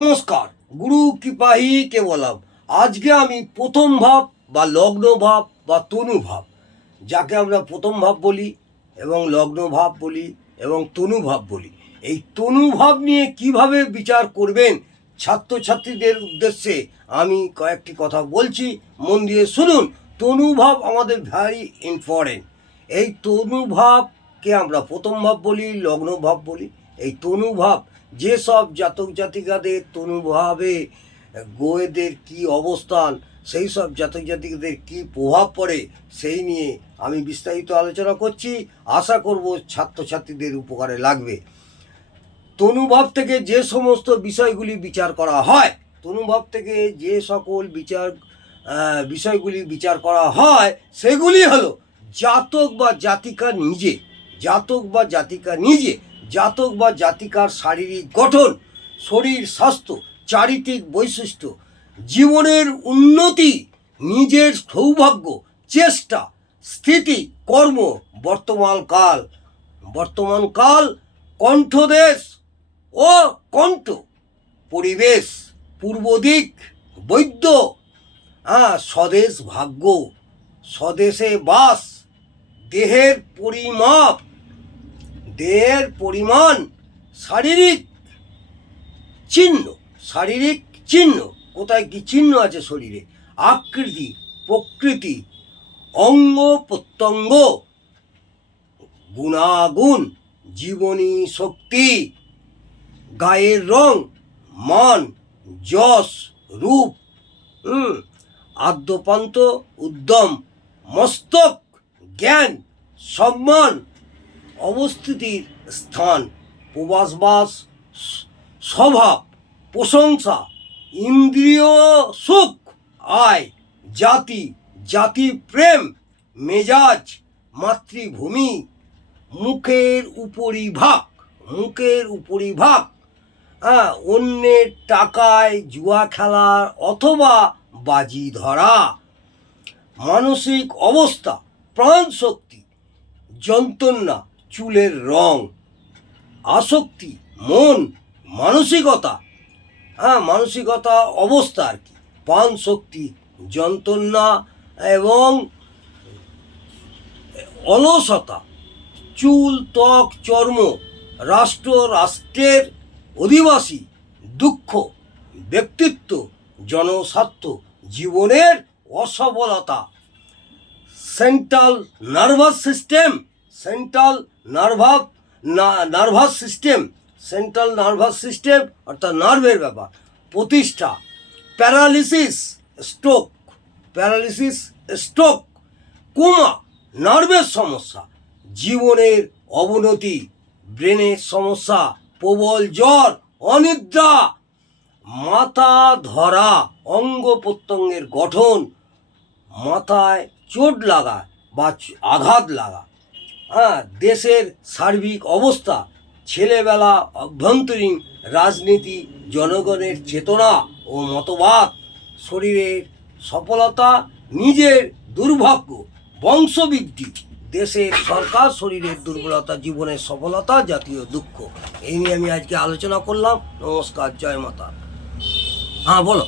নমস্কার, গুরু কৃপাহি কেবলম। আজকে আমি প্রথম ভাব বা লগ্ন ভাব বা তনু ভাব, যাকে আমরা প্রথম ভাব বলি এবং লগ্ন ভাব বলি এবং তনু ভাব বলি, এই তনু ভাব নিয়ে কিভাবে বিচার করবেন ছাত্রছাত্রীদের উদ্দেশ্যে আমি কয়েকটি কথা বলছি, মন দিয়ে শুনুন। তনু ভাব আমাদের ভ্যারি ইম্পর্টেন্ট। এই তনু ভাবকে আমরা প্রথম ভাব বলি, লগ্ন ভাব বলি। এই তনু ভাব যেসব জাতক জাতিকাদের তনুভাবে গ্রহেদের কি অবস্থান, সেই সব জাতক জাতিকাদের কি প্রভাব পড়ে, সেই নিয়ে আমি বিস্তারিত আলোচনা করছি। আশা করব ছাত্রছাত্রীদের উপকারে লাগবে। তনুভাব থেকে যে সমস্ত বিষয়গুলি বিচার করা হয়, তনুভাব থেকে যে সকল বিষয়গুলি বিচার করা হয়, সেগুলি হলো জাতক বা জাতিকা নিজে, জাতক বা জাতিকা নিজে, জাতক বা জাতিকার শারীরিক গঠন, শরীর স্বাস্থ্য, চারিত্রিক বৈশিষ্ট্য, জীবনের উন্নতি, নিজের সৌভাগ্য, চেষ্টা, স্থিতি, কর্ম, বর্তমানকাল, কণ্ঠদেশ ও কণ্ঠ, পরিবেশ, পূর্ব দিক, বৈদ্য, স্বদেশ ভাগ্য, স্বদেশে বাস, দেহের পরিমাণ, শারীরিক চিহ্ন, কোথায় কি চিহ্ন আছে শরীরে, আকৃতি, প্রকৃতি, অঙ্গ প্রত্যঙ্গ, গুণাগুণ, জীবনী শক্তি, গায়ের রং, মান, যশ, রূপ, আদ্যপান্ত, উদ্যম, মস্তক, জ্ঞান, সম্মান, অবস্থিতির স্থান, প্রবাসবাস, স্বভাব, প্রশংসা, ইন্দ্রিয় সুখ, আয়, জাতি প্রেম, মেজাজ, মাতৃভূমি, মুখের উপরিভাগ, অন্যের টাকায় জুয়া খেলা অথবা বাজি ধরা, মানসিক অবস্থা, প্রাণ শক্তি, যন্ত্রণা, চুলের রং, আসক্তি, মন, মানসিকতা অবস্থা আর কি, প্রাণ শক্তি, যন্ত্রণা এবং অলসতা, চুল, ত্বক, চর্ম, রাষ্ট্রের অধিবাসী, দুঃখ, ব্যক্তিত্ব, জনস্বার্থ, জীবনের অসফলতা, সেন্ট্রাল নার্ভাস সিস্টেম অর্থাৎ নার্ভের ব্যাপার, প্রতিষ্ঠা, প্যারালিসিস, স্ট্রোক, কোমা, নার্ভের সমস্যা, জীবনের অবনতি, ব্রেনের সমস্যা, প্রবল জ্বর, অনিদ্রা, মাথা ধরা, অঙ্গ প্রত্যঙ্গের গঠন, মাথায় চোট লাগা বা আঘাত লাগা, দেশের সার্বিক অবস্থা, ছেলেবেলা, অভ্যন্তরীণ রাজনীতি, জনগণের চেতনা ও মতবাদ, শরীরের সফলতা, নিজের দুর্ভাগ্য, বংশবৃদ্ধি, দেশের সরকার, শরীরের দুর্বলতা, জীবনের সফলতা, জাতীয় দুঃখ। এই নিয়ে আমি আজকে আলোচনা করলাম। নমস্কার, জয় মাতা। বলো।